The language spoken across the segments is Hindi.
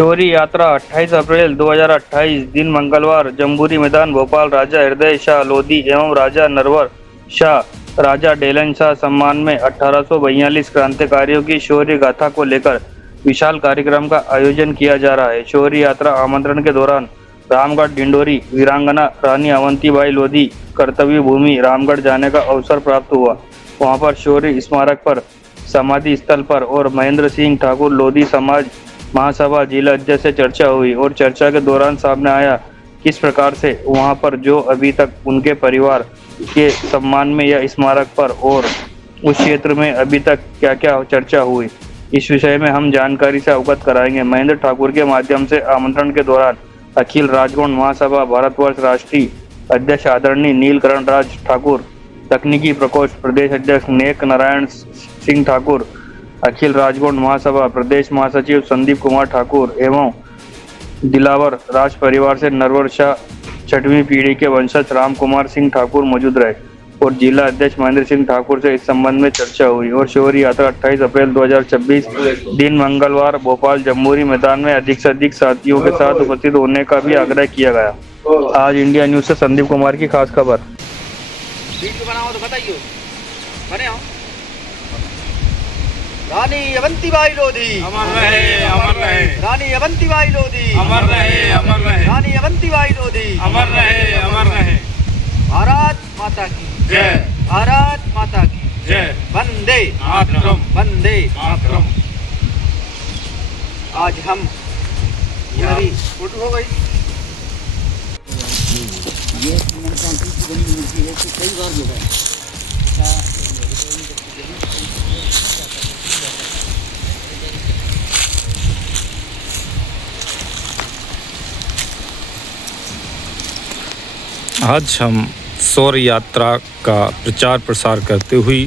शौर्य यात्रा 28 अप्रैल 2028 दिन मंगलवार जम्बूरी मैदान भोपाल। राजा हृदय शाह लोधी एवं राजा नरवर शाह राजा डेलन शाह सम्मान में 1842 क्रांतिकारियों की शौर्य गाथा को लेकर विशाल कार्यक्रम का आयोजन किया जा रहा है। शौर्य यात्रा आमंत्रण के दौरान रामगढ़ डिंडोरी वीरांगना रानी अवंतीबाई लोधी कर्तव्य भूमि रामगढ़ जाने का अवसर प्राप्त हुआ। वहां पर शौर्य स्मारक पर, समाधि स्थल पर और महेंद्र सिंह ठाकुर लोधी समाज महासभा जिला अध्यक्ष से चर्चा हुई और चर्चा के दौरान सामने आया किस प्रकार से वहां पर जो अभी तक उनके परिवार के सम्मान में या स्मारक पर और उस क्षेत्र में अभी तक क्या क्या चर्चा हुई, इस विषय में हम जानकारी से अवगत कराएंगे। महेंद्र ठाकुर के माध्यम से आमंत्रण के दौरान अखिल राजगौंड महासभा भारतवर्ष राष्ट्रीय अध्यक्ष आदरणीय नीलकरण राज ठाकुर, तकनीकी प्रकोष्ठ प्रदेश अध्यक्ष नेक नारायण सिंह ठाकुर, अखिल राजगौंड महासभा प्रदेश महासचिव संदीप कुमार ठाकुर एवं दिलावर राज परिवार से नरवर शाह छठवीं पीढ़ी के वंशज राम कुमार सिंह ठाकुर मौजूद रहे और जिला अध्यक्ष महेंद्र सिंह ठाकुर से इस संबंध में चर्चा हुई। और शौर्य यात्रा 28 अप्रैल 2026 दिन मंगलवार भोपाल जम्बूरी मैदान में अधिक से अधिक साथियों के साथ उपस्थित होने का भी आग्रह किया गया। आज इंडिया न्यूज से संदीप कुमार की खास खबर। वीडियो बनाओ तो बताइए, बने हो। रानी अवंतीबाई लोधी अमर रहे, अमर रहे। रानी अवंतीबाई लोधी अमर रहे, अमर रहे। रानी अवंतीबाई लोधी अमर रहे, अमर रहे। भारत माता की जय, भारत माता की जय। वंदे मातरम, वंदे मातरम। आज हम मेरी फोटो हो गई। ये मनकांति की बनी मूर्ति है कि कई बार जो है आज हम शौर्य यात्रा का प्रचार प्रसार करते हुए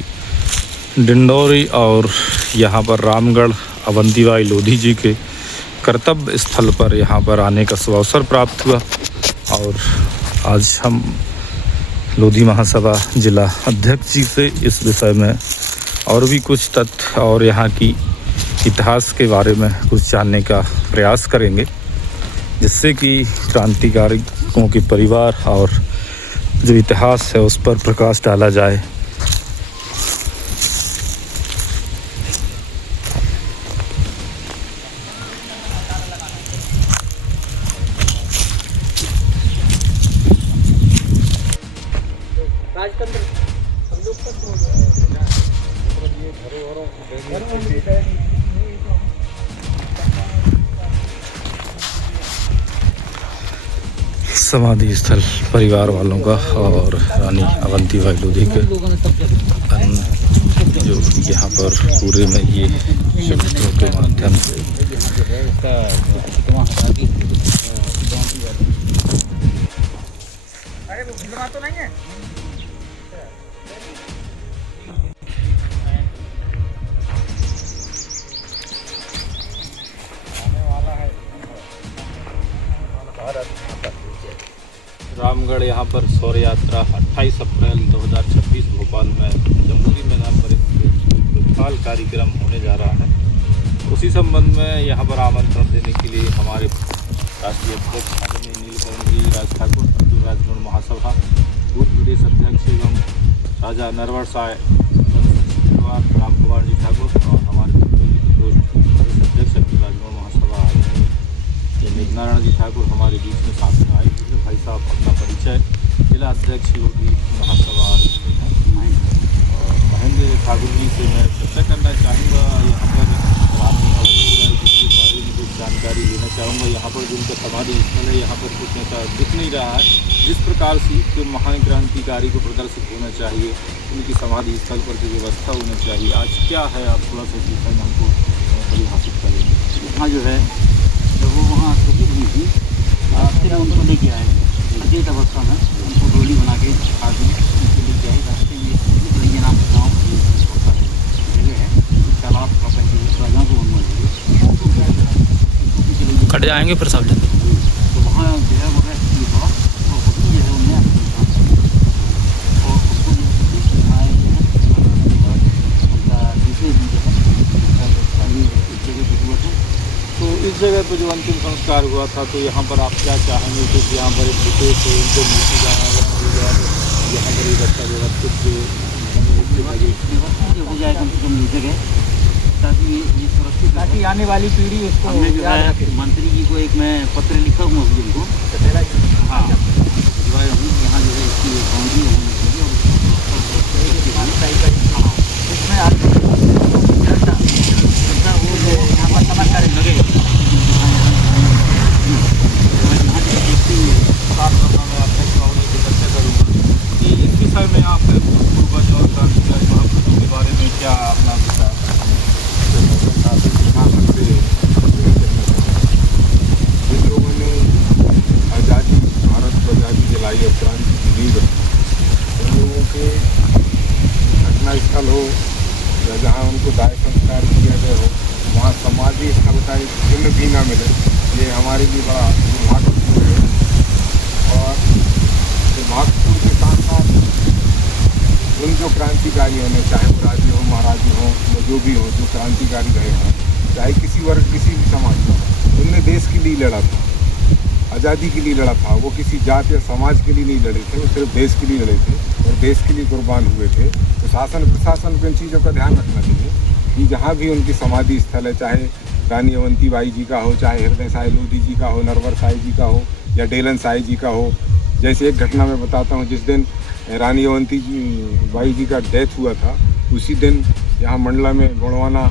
डिंडोरी और यहाँ पर रामगढ़ अवंतीबाई लोधी जी के कर्तव्य स्थल पर यहाँ पर आने का अवसर प्राप्त हुआ और आज हम लोधी महासभा जिला अध्यक्ष जी से इस विषय में और भी कुछ तथ्य और यहाँ की इतिहास के बारे में कुछ जानने का प्रयास करेंगे, जिससे कि क्रांतिकारियों के परिवार और जो इतिहास है उस पर प्रकाश डाला जाए। समाधि स्थल परिवार वालों का और रानी अवंतीबाई लोधी के जो यहाँ पर पूरे में ये शब्दों के माध्यम से तो नहीं है। रामगढ़ यहाँ पर शौर्य यात्रा 28 अप्रैल 2026 भोपाल में जम्बूरी मैदान पर एक विशाल कार्यक्रम होने जा रहा है। उसी संबंध में यहाँ पर आमंत्रण देने के लिए हमारे राष्ट्रीय अध्यक्ष आदरणीय नीलकरण जी राज ठाकुर, राजगढ़ महासभा पूर्व प्रदेश अध्यक्ष एवं राजा नरवर शाह राम कुमार जी ठाकुर और हमारे अध्यक्ष राजगढ़ महासभा नारायण जी ठाकुर हमारे बीच में साथ में आए। भाई साहब अपना परिचय जिला अध्यक्ष लोधी महासभा हैं और महेंद्र ठाकुर जी से मैं चर्चा करना चाहूँगा। यहाँ पर रानी अवंतीबाई के बारे में कुछ जानकारी लेना चाहूँगा। यहाँ पर जो उनका समाधि स्थल है यहाँ पर कुछ ऐसा दिख नहीं रहा है जिस प्रकार से जो महान क्रांतिकारी को प्रदर्शित होना चाहिए, उनकी समाधि स्थल पर जो व्यवस्था होनी चाहिए। आज क्या है आप थोड़ा सा इस में हमको परिभाषित करेंगे। यहाँ जो है जब वो वहाँ शहीद हुई थी फिर उनको लेके आए अचेत अवस्था में, उनको डोली बना के आगे उनको लेके आए। रास्ते में एक नाम का गाँव जगह है, तालाब का राजा को कट जाएंगे फिर सब तो वहाँ जो है वो रेस्ट किया था और उसको जो है उन्हें और उसको जो है दूसरे दिन जो है जगह की जरूरत है। तो इस जगह पर जो अंतिम संस्कार हुआ था, तो यहाँ पर आप क्या चाहेंगे कि यहाँ पर एक विशेष उनको नीति जाना यहाँ पर एक अच्छा व्यवस्थित व्यवस्था हो जाए कम से कम जगह, ताकि ये सुरक्षित रहे। ताकि आने वाली पीढ़ी उसको हमने जो याद है रखे। मंत्री जी को एक मैं पत्र लिखा हूँ अभी उनको, हाँ भिजवाया हूँ, यहाँ जो है इसकी बाउंड्री होनी चाहिए और इसमें आज श्रद्धा वो जो यहाँ पर चमत्कार लगे यहाँ जो देखते हुए मैं आपसे होने की चर्चा करूँगा कि इस विषय में आप पूर्वज और क्रांतिकारी महापुरुषों के बारे में क्या अपना विचार जिन लोगों ने आज़ादी, भारत को आज़ादी दिलाई और क्रांति की नींव रखी, उन लोगों के घटना स्थल हो या जहाँ उनको दाह संस्कार किया गया हो, वहाँ समाधि स्थल का एक चिन्ह भी ना मिले, ये हमारे लिए बड़ा दुर्भाग्यपूर्ण है। और दुर्भाग्यपूर्ण के साथ साथ उन जो क्रांतिकारियों ने, चाहे वो राजे हों, महाराजे हों या जो भी हो, जो क्रांतिकारी रहे हों, चाहे किसी वर्ग, किसी भी समाज का, उनने देश के लिए लड़ा था, आज़ादी के लिए लड़ा था। वो किसी जात या समाज के लिए नहीं लड़े थे, वो सिर्फ देश के लिए लड़े थे और देश के लिए कुर्बान हुए थे। तो शासन प्रशासन को इन चीज़ों का ध्यान रखना चाहिए कि जहाँ भी उनकी समाधि स्थल है, चाहे रानी अवंतीबाई जी का हो, चाहे हृदय साई लोधी जी का हो, नरवर साई जी का हो या डेलन साई जी का हो। जैसे एक घटना मैं बताता हूँ, जिस दिन रानी अवंती बाई जी का डेथ हुआ था, उसी दिन यहाँ मंडला में गोंडवाना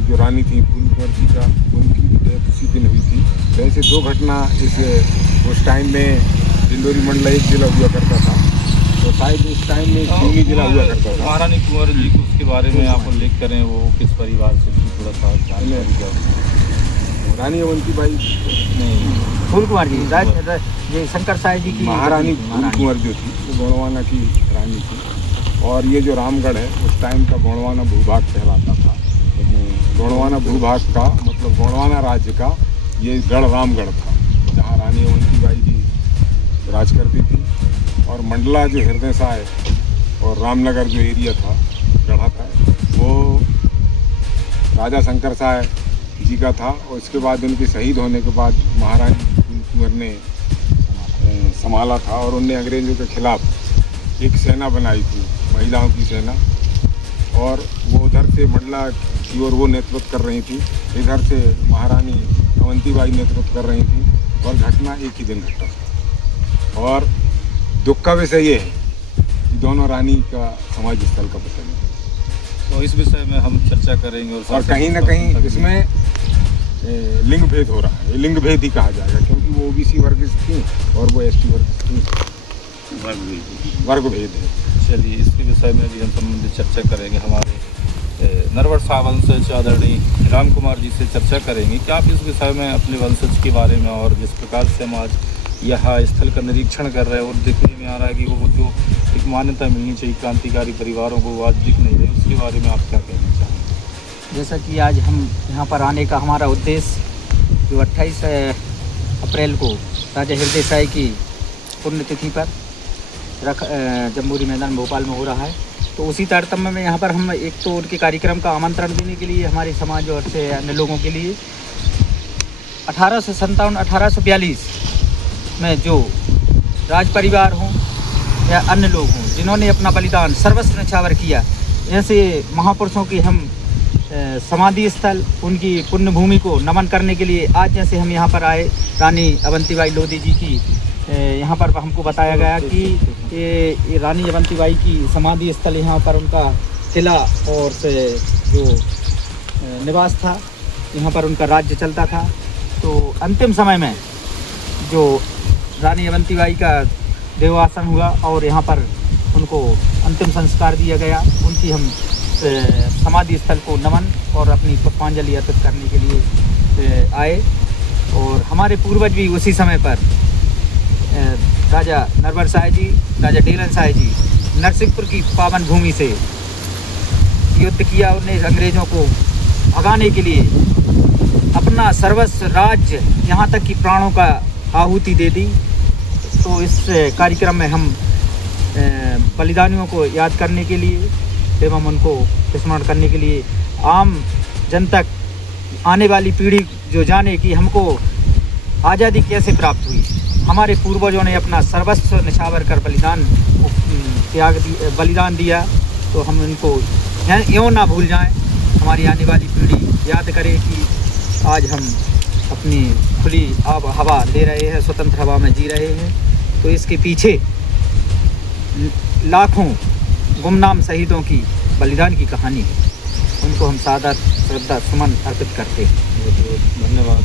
जो रानी थी फूलकुंवर जी का, उनकी भी डेथ उसी दिन हुई थी। वैसे दो घटना उस टाइम में डिंडोरी मंडला एक जिला हुआ करता था, तो शायद उस टाइम में सिवनी जिला हुआ करता था। महारानी कुंवर जी को उसके बारे में आप उल्लेख करें, वो किस परिवार से थी, थोड़ा सा जानकारी दो। रानी अवंतीबाई नहीं, फूल कुमार जी ये शंकर साई जी की महारानी फूलकुंवर जो थी वो गोंडवाना की रानी थी। और ये जो रामगढ़ है उस टाइम का गोंडवाना भूभाग कहलाता था। गोंडवाना भूभाग का मतलब गोंडवाना राज्य का ये गढ़ रामगढ़ था, जहाँ रानी अवंतीबाई जी राज करती थी। और मंडला जो हृदय साय और रामनगर जो एरिया था गढ़ा था, वो राजा शंकर साय जी का था। और इसके बाद उनके शहीद होने के बाद महारानी फूलकुंवर ने संभाला था और उनने अंग्रेज़ों के खिलाफ एक सेना बनाई थी, महिलाओं की सेना। और वो उधर से मंडला की ओर वो नेतृत्व कर रही थी, इधर से महारानी अवंतीबाई नेतृत्व कर रही थी। और घटना एक ही दिन घटा था। और दुख का विषय ये है कि दोनों रानी का समाधि स्थल का पता नहीं। तो इस विषय में हम चर्चा करेंगे। और कहीं ना कहीं इसमें लिंग भेद हो रहा है, लिंग भेद ही कहा जाएगा, क्योंकि वो ओबीसी वर्ग थी और वो एसटी वर्ग थी, वर्ग भेद है। चलिए, इसके विषय में भी हम संबंधित चर्चा करेंगे। हमारे नरवर साहब वंशज आदरणीय राम कुमार जी से चर्चा करेंगे कि आप इस विषय में अपने वंशज के बारे में और जिस प्रकार से हम आज यहाँ स्थल का निरीक्षण कर रहे हैं और देखने में आ रहा है कि वो जो एक मान्यता मिलनी चाहिए क्रांतिकारी परिवारों को, वो आज दिख नहीं रही, उसके बारे में आप क्या कहना चाहेंगे? जैसा कि आज हम यहाँ पर आने का हमारा उद्देश्य जो 28 अप्रैल को राजा हृदय साई की पुण्यतिथि पर जम्बूरी मैदान भोपाल में हो रहा है, तो उसी तारतम्य में यहाँ पर हम एक तो उनके कार्यक्रम का आमंत्रण देने के लिए हमारे समाज और से अन्य लोगों के लिए 1842 में जो राज परिवार हों या अन्य लोग हों जिन्होंने अपना बलिदान सर्वस्व न्यौछावर किया, ऐसे महापुरुषों की हम समाधि स्थल, उनकी पुण्य भूमि को नमन करने के लिए आज जैसे हम यहाँ पर आए, रानी अवंतीबाई लोधी जी की यहाँ पर हमको बताया गया कि ये रानी अवंतीबाई की समाधि स्थल, यहाँ पर उनका किला और से जो निवास था, यहाँ पर उनका राज्य चलता था। तो अंतिम समय में जो रानी अवंतीबाई का देवासन हुआ और यहाँ पर उनको अंतिम संस्कार दिया गया, उनकी हम समाधि स्थल को नमन और अपनी पुष्पांजलि अर्पित करने के लिए आए। और हमारे पूर्वज भी उसी समय पर राजा नरवर साय जी, राजा डेलन साय जी नरसिंहपुर की पावन भूमि से युद्ध किया। उन्हें अंग्रेज़ों को भगाने के लिए अपना सर्वस्व राज्य, यहाँ तक कि प्राणों का आहुति दे दी। तो इस कार्यक्रम में हम बलिदानियों को याद करने के लिए एवं उनको स्मरण करने के लिए आम जन तक, आने वाली पीढ़ी जो जाने कि हमको आज़ादी कैसे प्राप्त हुई। हमारे पूर्वजों ने अपना सर्वस्व निछावर कर बलिदान दिया, तो हम इनको यूँ ना भूल जाएं। हमारी आने वाली पीढ़ी याद करे कि आज हम अपनी खुली आब हवा ले रहे हैं, स्वतंत्र हवा में जी रहे हैं। तो इसके पीछे लाखों गुमनाम शहीदों की बलिदान की कहानी है। उनको हम सादर श्रद्धा सुमन अर्पित करते हैं। बहुत बहुत धन्यवाद।